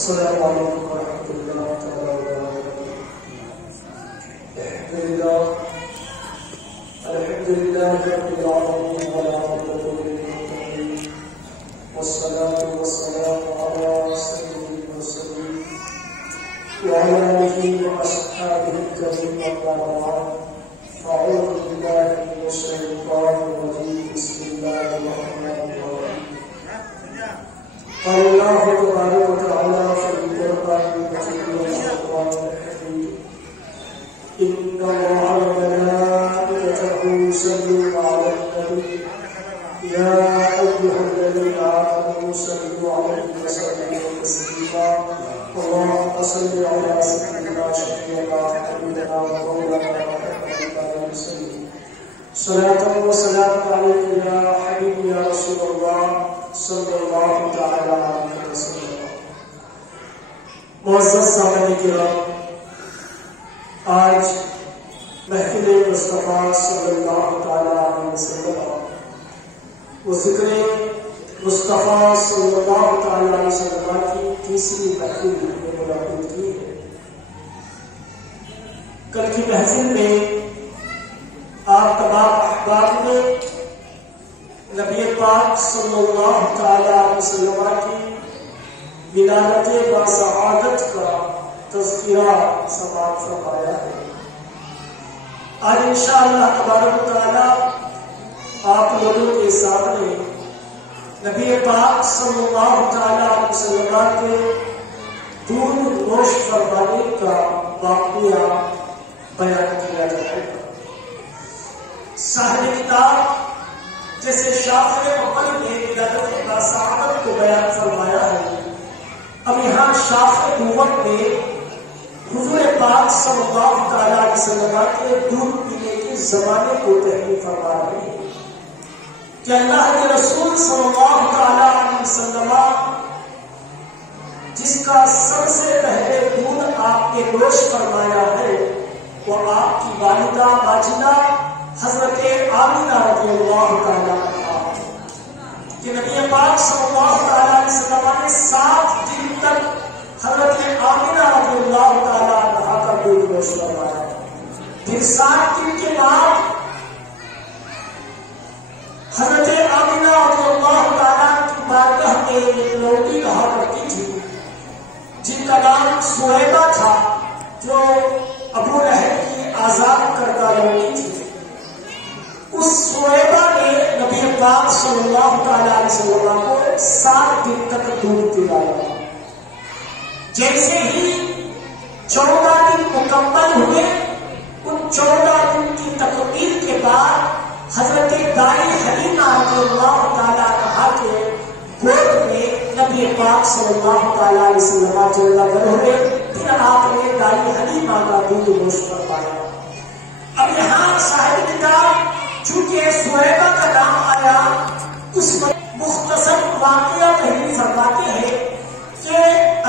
السلام عليكم ورحمة الله تعالى وبركاته. الحمد لله رب العالمين والعاقبة للمتقين والصلاة والسلام على سيد المرسلين وعلى آله وأصحابه الكريم أما بعد. أعوذ بالله من الشيطان الرجيم. بسم الله الرحمن الرحيم. قال الله تبارك وتعالى في القرآن المجيد والفرقان الحميد: إن الله وملائكته يصلون على النبي يا أيها الذين آمنوا صلوا عليه وسلموا تسليما. اللهم صل على سيدنا شفيعنا حبيبنا ومولانا محمد وسلم. صلاة وسلام عليك يا حبيبي يا رسول الله صلی اللہ تعالی علیہ وسلم. معزز سامعین کرام، آج محفل مصطفیٰ صلی اللہ تعالی علیہ وسلم و ذکر مصطفیٰ صلی اللہ تعالی علیہ وسلم کی تیسری محفل میں ملاقات کی ہے. کل کی محفل میں آپ تمام احباب نے نبی پاک صلی اللہ تعالی علیہ وسلم کی ولادت و سعادت کا تذکرہ سماعت فرمایا ہے. آج انشاءاللہ تبارک و تعالی آپ لوگوں کے سامنے نبی پاک صلی اللہ تعالی علیہ وسلم کے دودھ نوش فرمانے کا واقعہ بیان کیا جائے گا. صاحب کتاب جیسے شافعی اول نے ولادت و سعادت کو بیان فرمایا ہے، اب یہاں شافعی نبوت میں حضور پاک صلی اللہ تعالی علیہ وسلم کے دودھ پینے کے زمانے کو تحریر فرما رہے ہیں کہ اللہ کے رسول صلی اللہ تعالی علیہ وسلم جس کا سب سے پہلے دودھ آپ نے نوش فرمایا ہے وہ آپ کی والدہ ماجدہ حضرت آمینہ رضی اللہ تعالیٰ عنہا کہ نبی پاک صلی اللہ تعالیٰ علیہ وسلم نے 7 دن تک حضرت آمینہ رضی اللہ تعالیٰ عنہا کا دودھ نوش فرمایا. پھر 7 دن کے بعد حضرت آمینہ رضی اللہ تعالیٰ کی بارگاہ میں ایک لڑکی رہا کرتی تھی جن کا نام سویبہ تھا، جو ابو لہب کی آزاد کردہ لڑکی تھی. اس سویبہ نے نبی پاک صلی اللہ تعالی علیہ وسلم کو 7 دن تک دودھ پلایا. جیسے ہی 14 دن مکمل ہوئے، ان 14 دن کی تکمیل کے بعد حضرت دائی حلیمہ رضی اللہ تعالی عنہا کے گود میں نبی پاک صلی اللہ تعالی علیہ وسلم جلوہ گر ہوئے. پھر آپ نے دائی حلیمہ کا دودھ نوش فرمایا. اب یہاں صاحب کتاب چونکہ سویبہ کا نام آیا اس مختصر واقعہ تحریر فرماتے ہیں کہ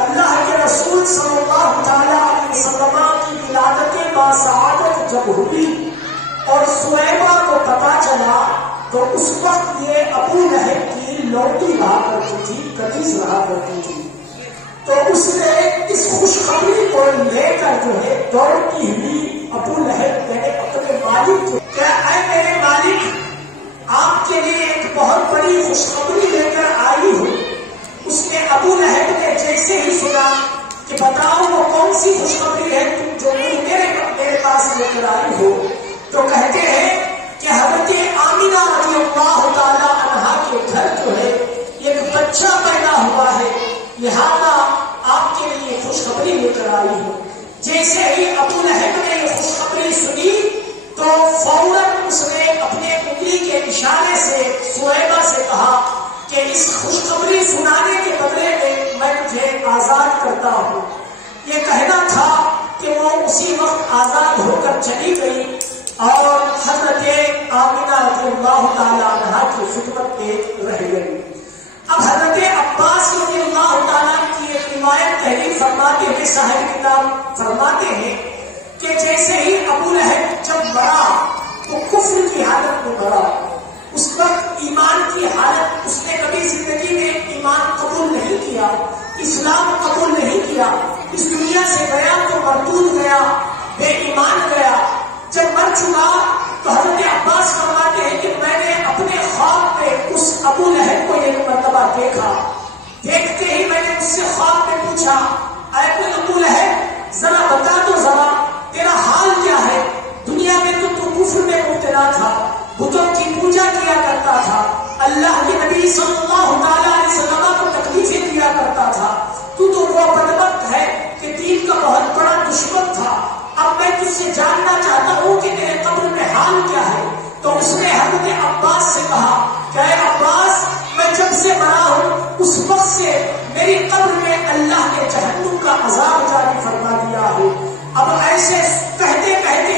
اللہ کے رسول صلی اللہ تعالی علیہ وسلم کی ولادت باسعادت جب ہوئی اور سویبہ کو پتا چلا تو اس وقت یہ ابو لہب کی لوٹی رہا کرتی تھی، کنیز رہا کرتی تھی، تو اس نے اس خوشخبری کو لے کر جو ہے دوڑتی ہوئی ابو لہب نے اپنے مالک کو کہ اے میرے مالک، آپ کے لیے ایک بہت بڑی خوشخبری لے کر آئی ہوں۔ اس نے ابو لہب نے جیسے ہی سنا کہ بتاؤ وہ کون سی خوشخبری ہے تم جو میرے پاس لے کر آئی ہو، تو کہتے ہیں کہ حضرت آمینہ رضی اللہ تعالی عنہا کے گھر جو ہے ایک بچہ پیدا ہوا ہے، لہذا آپ کے لیے خوشخبری لے کر آئی ہوں۔ جیسے ہی ابو لہب نے یہ خوشخبری سنی تو فوراً اس نے اپنے انگلی کے اشارے سے سویبہ سے کہا کہ اس خوشخبری سنانے کے بدلے میں تجھے آزاد کرتا ہوں۔ یہ کہنا تھا کہ وہ اسی وقت آزاد ہو کر چلی گئی اور حضرت آمینہ رضی اللہ تعالی عنہا کی خدمت میں رہ گئی۔ اب حضرت عباس رضی اللہ تعالیٰ کی ایک روایت تحریر فرماتے ہوئے صاحب کتاب فرماتے ہیں کہ جیسے ہی ابو لہب جب مرا تو کفر کی حالت میں مرا، اس وقت ایمان کی حالت، اس نے کبھی زندگی میں ایمان قبول نہیں کیا، اسلام قبول نہیں کیا، اس دنیا سے گیا تو مردود گیا، بے ایمان گیا۔ جب مر چکا تو حضرت عباس فرماتے ہیں کہ میں نے اپنے خواب میں اس ابو لہب کو ایک مرتبہ دیکھا، دیکھتے ہی میں نے اس سے خواب میں پوچھا اے ابو لہب ذرا بتا تو ذرا تیرا حال کیا ہے؟ دنیا میں تو کفر میں مبتلا تھا، بتوں کی پوجا کیا کرتا تھا، اللہ کے نبی صلی اللہ تعالی علیہ وسلم کو تکلیفیں دیا کرتا تھا، تو وہ بدبخت ہے کہ دین کا بہت بڑا دشمن تھا۔ اب میں تجھ سے جاننا چاہتا ہوں کہ تیرے قبر میں حال کیا ہے؟ تو اس نے حضرت عباس سے کہا کہ اے عباس، میں جب سے بڑا ہوں اس وقت سے میری قبر میں اللہ نے جہنم کا عذاب جاری فرما دیا ہے۔ اب ایسے کہتے کہتے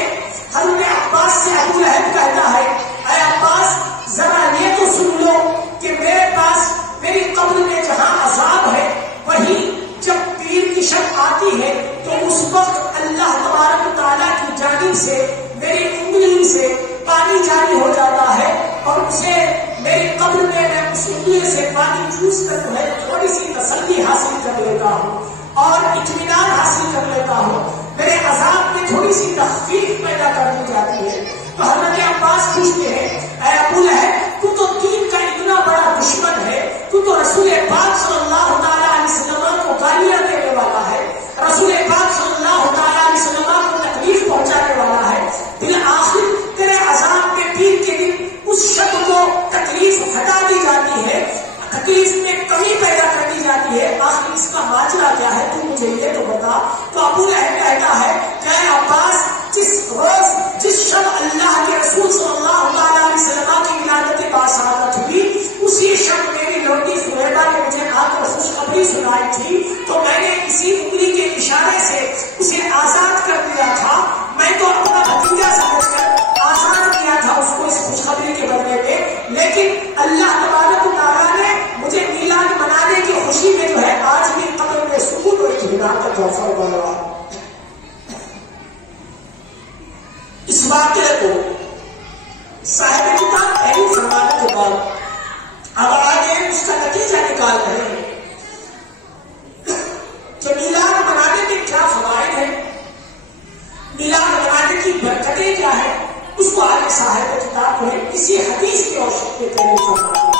حضرت عباس سے ابو لہب کہتا ہے اے عباس ذرا یہ تو سن لو کہ میرے پاس میری قبر میں جہاں عذاب ہے وہی جب پیر کی شب آتی ہے تو اس وقت اللہ تبارک و تعالیٰ کی جانب سے میری انگلی سے پانی جاری ہو جاتا ہے اور اسے میری قبر میں اس انگلی سے پانی چوس کر جو ہے تھوڑی سی تسلی حاصل کر لیتا ہوں اور اطمینان حاصل کر لیتا ہوں، میرے عذاب میں تھوڑی سی تخفیف پیدا کر دی جاتی ہے۔ تو حضرت عباس پوچھتے ہیں اے ابو لہب، تو دین کا اتنا بڑا دشمن ہے، تو رسول پاک صلی اللہ تعالیٰ علیہ وسلم کو گالیاں دینے والا ہے، رسول پاک صلی اللہ تعالیٰ علیہ وسلم کو تکلیف پہنچانے والا ہے، بالآخر تیرے عذاب کے پیر کے دن اس شخص کو تکلیف ہٹا دی جاتی ہے، تکلیف میں کمی پیدا کر دی جاتی ہے، آخر اس کا ماجرا کیا ہے تو مجھے یہ تو بتا۔ تو ابو لہب کہتا ہے کہ اے عباس، جس روز جس شب اللہ کے رسول صلی اللہ علیہ وسلم کی ولادت باسعادت ہوئی اسی شب میری لوٹی سویبہ نے مجھے آ کر خوشخبری سنائی تھی، تو میں نے اسی انگلی کے اشارے سے اسے آزاد کر دیا تھا، میں تو اپنا بھتیجا سمجھ کر آزاد کیا تھا اس کو اس خوشخبری کے بدلے میں، لیکن اللہ تبارک و تعالیٰ نے مجھے میلاد منانے کی خوشی میں جو ہے آج بھی قبر میں سکون اور اطمینان کا تحفہ بنا۔ اس واقعے کو صاحب کتاب تحریر فرمانے کے بعد اب آگے اس کا نتیجہ نکال رہے ہیں کہ میلاد منانے کے کیا فوائد ہیں، میلاد منانے کی برکتیں کیا ہیں، اس کو آگے صاحب کتاب کو اسی حدیث کے اوسط پہ تحریر فرماتے ہیں۔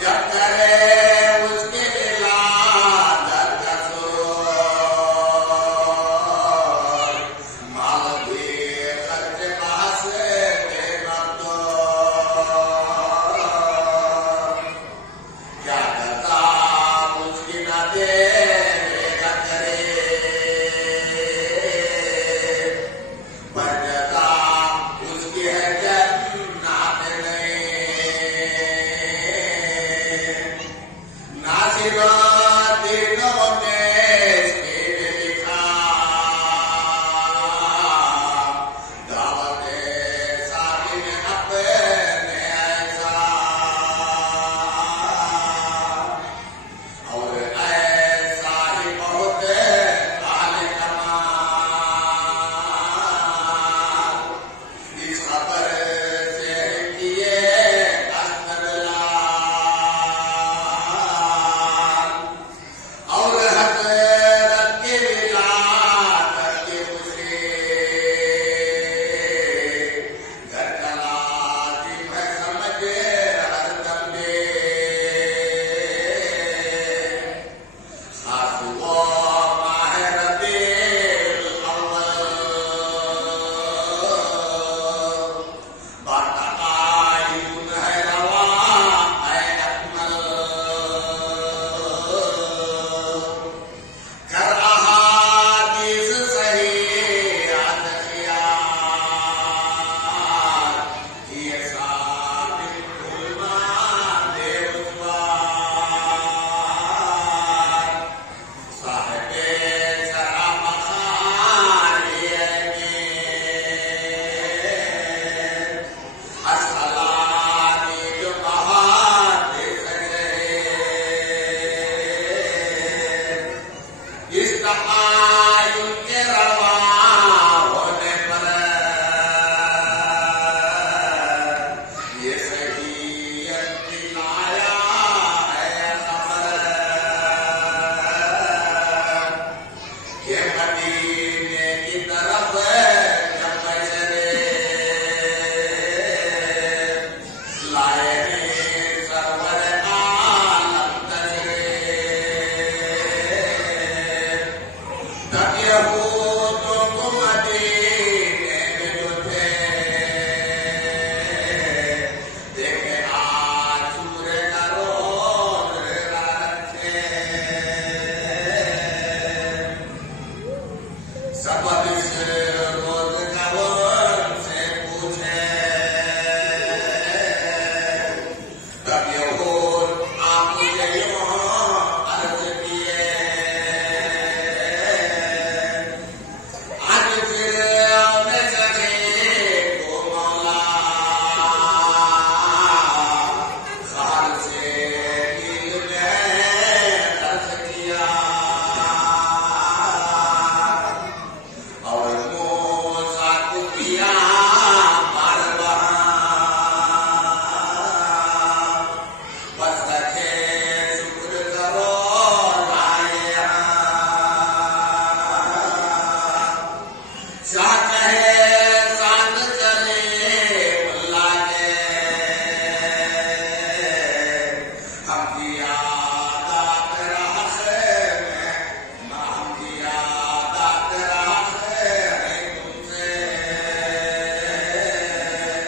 جب کرے اس کے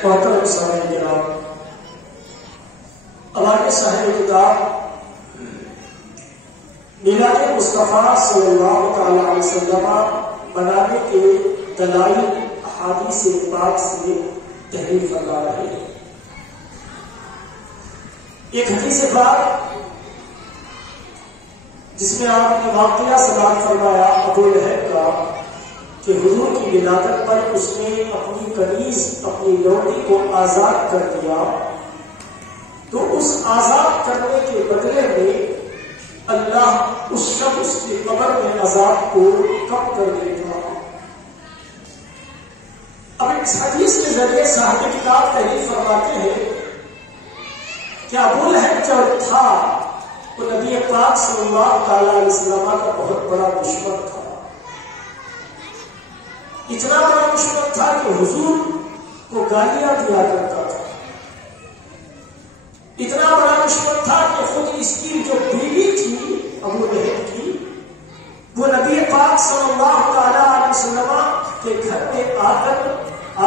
محترم سامعین کرام، ہمارے صاحب کتاب میلاد مصطفیٰ صلی اللہ تعالی علیہ وسلم بنانے کے دلائل احادیث پاک سے تحریر فرما رہے ہیں۔ ایک حدیث پاک جس میں آپ نے واقعہ سماعت فرمایا ابو لہب کا کہ حضور کی ولادت پر اس نے اپنی کنیز اپنی لوٹی کو آزاد کر دیا، تو اس آزاد کرنے کے بدلے میں اللہ اس شخص کی قبر میں عذاب کو کم کر دے گا۔ اب اس حدیث کے ذریعے صاحب کتاب تحریر فرماتے ہیں کہ ابو لہب جو تھا وہ نبی پاک صلی اللہ تعالی علیہ وسلم کا بہت بڑا دشمن تھا۔ اتنا بڑا دشمن تھا کہ حضور کو گالیاں دیا کرتا تھا، اتنا بڑا دشمن تھا کہ خود اس کی جو بیوی تھی ابو لہب کی، وہ نبی پاک صلی اللہ تعالی علیہ وسلم کے گھر میں آ کر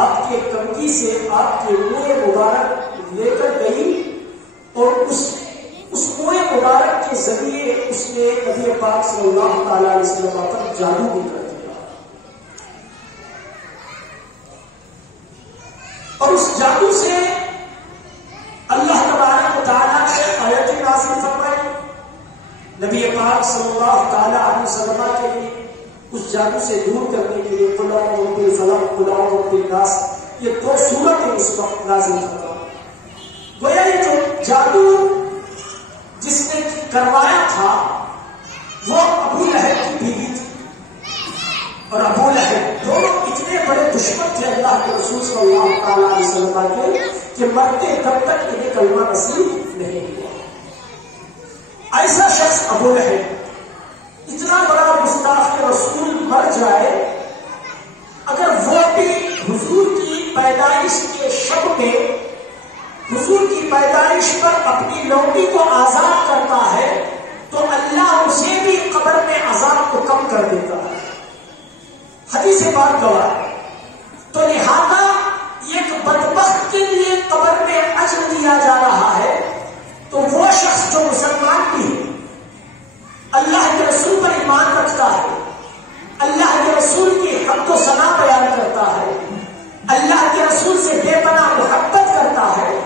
آپ کے کنگھی سے آپ کے منہ مبارک لے کر گئی اور اس منہ مبارک کے ذریعے اس نے نبی پاک صلی اللہ تعالی علیہ وسلم پر جادو بھی کر دیا، اور اس جادو سے اللہ تبارک و تعالیٰ نے آیت نازل فرمائی نبی پاک صلی اللہ تعالی علیہ وسلم کے لیے اس جادو سے دور کرنے کے لیے قل اعوذ بالفلق قل اعوذ بالناس، یہ دو سورتیں اس وقت نازل فرمائی۔ گویا یہ جو جادو جس نے کروایا تھا وہ ابو لہب کی بیوی تھی، اور ابو لہب دونوں اتنے بڑے دشمن تھے اللہ کے رسول صلی اللہ تعالی علیہ وسلم کے کہ مرتے تب تک انہیں کلمہ نصیب نہیں ہوا۔ ایسا شخص ابو لہب اتنا بڑا گستاخ رسول مر جائے، اگر وہ بھی حضور کی پیدائش کے شب میں حضور کی پیدائش پر اپنی لوٹی کو آزاد کرتا ہے تو اللہ اسے بھی قبر میں عذاب کو کم کر دیتا ہے، حدیث پاک گواہ ہے۔ تو لہذا ایک بدبخت کے لیے قبر میں اجر دیا جا رہا ہے، تو وہ شخص جو مسلمان بھی ہے، اللہ کے رسول پر ایمان رکھتا ہے، اللہ کے رسول کی حمد و ثنا بیان کرتا ہے، اللہ کے رسول سے بے پناہ محبت کرتا ہے،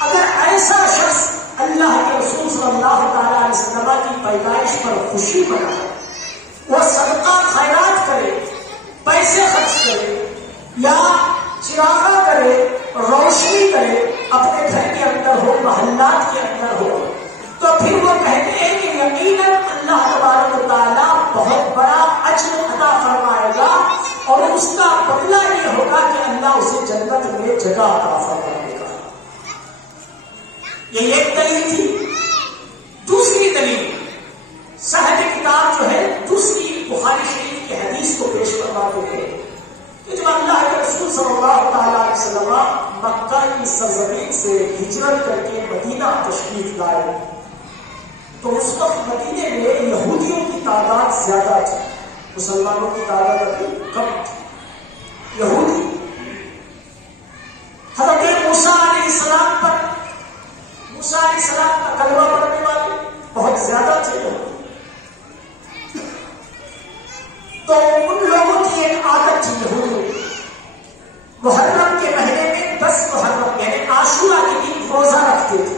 اگر ایسا شخص اللہ کے رسول صلی اللہ تعالی علیہ وسلم کی پیدائش پر خوشی منائے، وہ صدقہ خیرات کرے، پیسے خرچ کرے یا چراغاں کرے، روشنی کرے، اپنے گھر کے اندر ہو، محلات کے اندر ہو، تو پھر وہ کہتے ہیں کہ یقیناً اللہ تبارک و تعالیٰ بہت بڑا اجر عطا فرمائے گا، اور اس کا بدلہ یہ ہوگا کہ اللہ اسے جنت میں جگہ عطا فرمائے گا۔ یہ ایک دلیل تھی۔ دوسری دلیل صاحب کتاب جو ہے دوسری بخاری شریف کی حدیث کو پیش کرواتے ہیں کہ جب اللہ کے رسول صلی اللہ تعالی علیہ وسلم مکہ کی سرزمین سے ہجرت کر کے مدینہ تشریف لائے تو اس وقت مدینے میں یہودیوں کی تعداد زیادہ تھی، مسلمانوں کی تعداد ابھی کم تھی. یہودی حضرت موسیٰ علیہ السلام پر موسیٰ علیہ السلام کا کلمہ پڑھنے والے بہت زیادہ تھے. تو ان لوگوں کی ایک عادت تھی یہودی، محرم کے مہینے میں 10 محرم یعنی عاشورہ کے دن روزہ رکھتے تھے.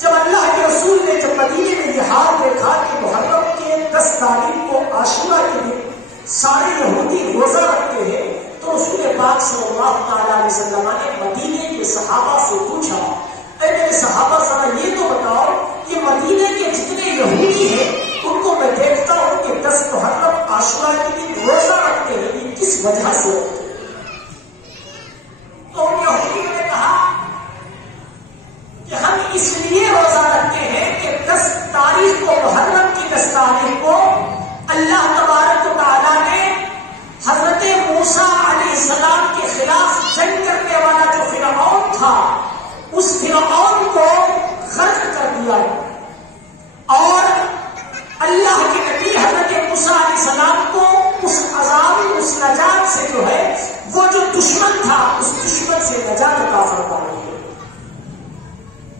جب اللہ کے رسول نے جب مدینے میں یہ حال دیکھا کہ محرم کے 10 تاریخ کو عاشورہ کے دن سارے یہودی روزہ رکھتے ہیں، تو رسول پاک صلی اللہ تعالیٰ علیہ وسلم نے مدینے کے صحابہ سے پوچھا، اے میرے صحابہ ذرا یہ تو بتاؤ کہ مدینے کے جتنے یہودی ہیں ان کو میں دیکھتا ہوں کہ 10 محرم عاشورہ کے دن روزہ رکھتے ہیں، یہ کس وجہ سے رکھتے ہیں؟ تو یہودیوں نے کہا کہ ہم اس لیے روزہ رکھتے ہیں کہ 10 تاریخ کو محرم کی 10 تاریخ کو اللہ تبارک و تعالیٰ نے حضرت موسیٰ علیہ السلام کے خلاف جنگ کرنے والا جو فرعون تھا اس فرعون کو غرق کر دیا اور اللہ کے نبی حضرت موسیٰ علیہ السلام کو اس عذاب اس نجات سے جو ہے وہ جو دشمن تھا اس دشمن سے نجات عطا فرمائی ہے.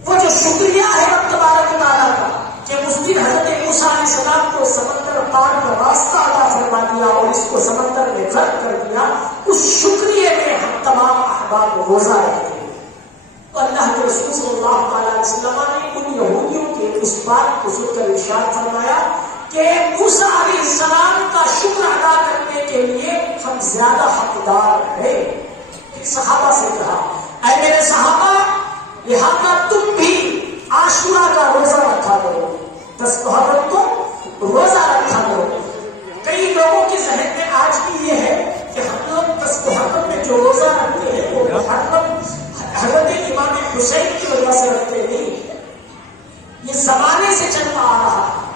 وہ جو شکریہ ہے رب تبارک و تعالیٰ کا کہ اس دن حضرت موسیٰ علیہ السلام کو سمندر پار کا راستہ عطا فرما دیا اور اس کو سمندر میں غرق کر دیا، اس شکریہ میں ہم تمام احباب روزہ رکھتے ہیں. تو اللہ کے رسول صلی اللہ علیہ وسلم نے ان یہودیوں کے اس بات کو سن کر ارشاد فرمایا کہ موسیٰ علیہ السلام کا شکر ادا کرنے کے لیے ہم زیادہ حقدار ہیں. ایک صحابہ سے کہا، اے میرے صحابہ لہذا تم بھی عاشورہ کا روزہ رکھا کرو، 10 محرم کو روزہ رکھا کرو. کئی لوگوں کے ذہن میں آج بھی یہ ہے کہ ہم لوگ 10 محرم میں جو روزہ رکھتے ہیں وہ محرم حضرت امام حسین کی وجہ سے رکھتے نہیں، یہ زمانے سے چلتا آ رہا ہے.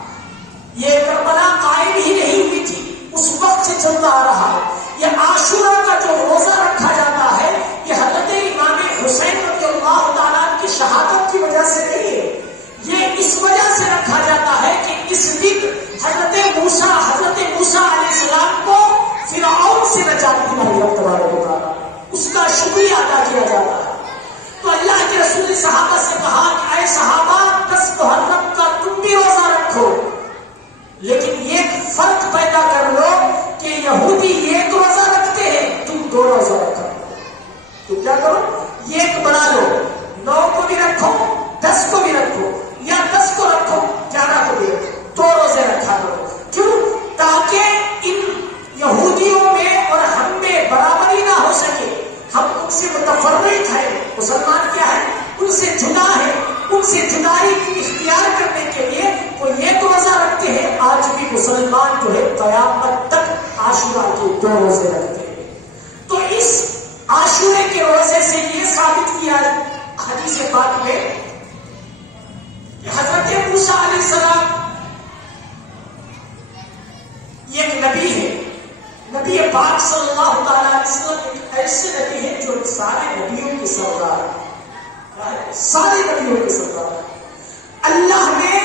یہ کربلا قائم ہی نہیں ہوئی تھی، اس وقت سے چلتا آ رہا ہے. یہ عاشورہ کا جو روزہ رکھا جاتا ہے یہ حضرت امام حسین رضی اللہ تعالیٰ کی شہادت کی وجہ سے نہیں ہے، یہ اس وجہ سے رکھا جاتا ہے کہ اس دن حضرت موسیٰ علیہ السلام کو فرعون سے نجات دلائی رب تبارک و تعالیٰ، اس کا شکریہ ادا کیا جاتا ہے. تو اللہ کے رسول نے صحابہ سے کہا کہ اے صحابہ 10 محرم کا تم بھی روزہ رکھو، لیکن ایک فرق پیدا کر لو کہ یہودی ایک روزہ رکھتے ہیں تم 2 روزہ رکھو. تو کیا کرو، ایک بنا لو، 9 کو بھی رکھو 10 کو بھی رکھو، یا 10 کو رکھو 11 کو بھی رکھو، 2 روزے رکھا کرو. کیوں؟ تاکہ ان یہودیوں میں اور ہم میں برابری نہ ہو سکے، ہم ان سے متفرق ہیں. مسلمان کیا ہے؟ ان سے جدا ہے. ان سے جدائی اختیار کرنے کے لیے وہ ایک روزہ رکھتے ہیں. آج بھی مسلمان جو ہے قیامت تک عاشورہ کے 2 روزے رکھتے ہیں. تو اس عاشورے کے روزے سے یہ ثابت کیا حدیث پاک میں کہ حضرت موسیٰ علیہ السلام یہ ایک نبی ہے. نبی پاک صلی اللہ تعالیٰ علیہ وسلم ایک ایسے نبی ہیں جو سارے نبیوں کے سردار ہیں، سارے نبیوں کے سردار ہیں. اللہ نے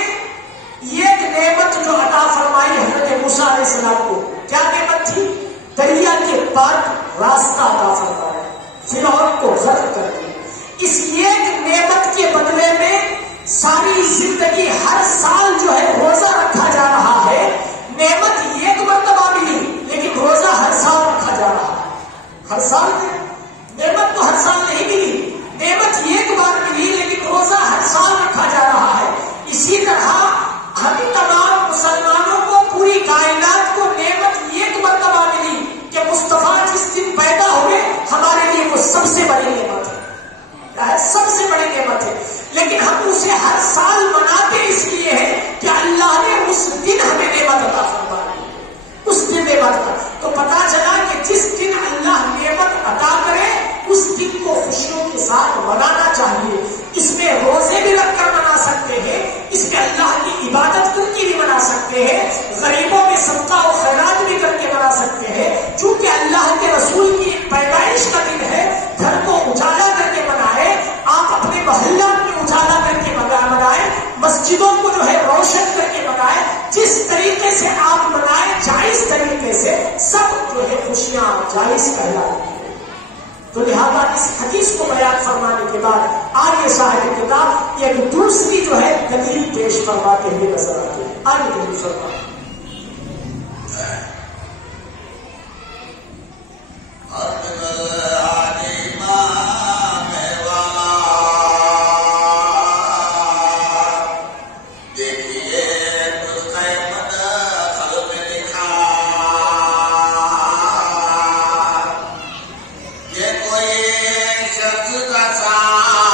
ایک نعمت جو عطا فرمائی حضرت موسیٰ علیہ السلام کو، کیا نعمت تھی؟ دریا کے پار راستہ عطا فرمایا، فرعون کو غرق کر دیا. اس ایک نعمت کے بدلے میں ساری زندگی ہر سال جو ہے روزہ رکھا جا رہا ہے. نعمت ایک مرتبہ ملی لیکن روزہ ہر سال رکھا جا رہا ہے. ہر سال نعمت تو ہر سال نہیں ملی، نعمت ایک بار ملی لیکن روزہ ہر سال رکھا جا رہا ہے. اسی طرح ہم تمام مسلمانوں کو پوری کائنات کو نعمت ایک مرتبہ ملی کہ مصطفیٰ جس دن پیدا ہوئے ہمارے لیے وہ سب سے بڑی نعمت ہے، سب سے بڑی نعمت ہے. لیکن ہم اسے ہر سال مناتے اس لیے ہیں کہ اللہ نے اس دن ہمیں نعمت عطا فرمائی، اس دن نعمت کا. تو پتا چلا کہ جس دن اللہ نعمت عطا کرے اس دن کو خوشیوں کے ساتھ منانا چاہیے. اس میں روزے بھی رکھ کر منا سکتے ہیں، اس میں اللہ کی عبادت کر کے بھی منا سکتے ہیں، غریبوں میں صدقہ و خیرات بھی کر کے منا سکتے ہیں. چونکہ اللہ کے رسول کی پیدائش کا دن ہے، گھر کو اجالا کر کے منائے، آپ اپنے محلہ میں اجالا کر کے منائے، مسجدوں کو جو ہے روشن کر کے منائے. جس طریقے سے آپ منائے جائز طریقے طریقے سے سب جو ہے خوشیاں جائز کہلاتی ہیں. تو لہذا اس حدیث کو بیان فرمانے کے بعد آگے صاحب کتاب ایک دوسری جو ہے دلیل پیش فرماتے ہوئے نظر آتے ہیں. آگے دلیل فرماتے ہیں. کا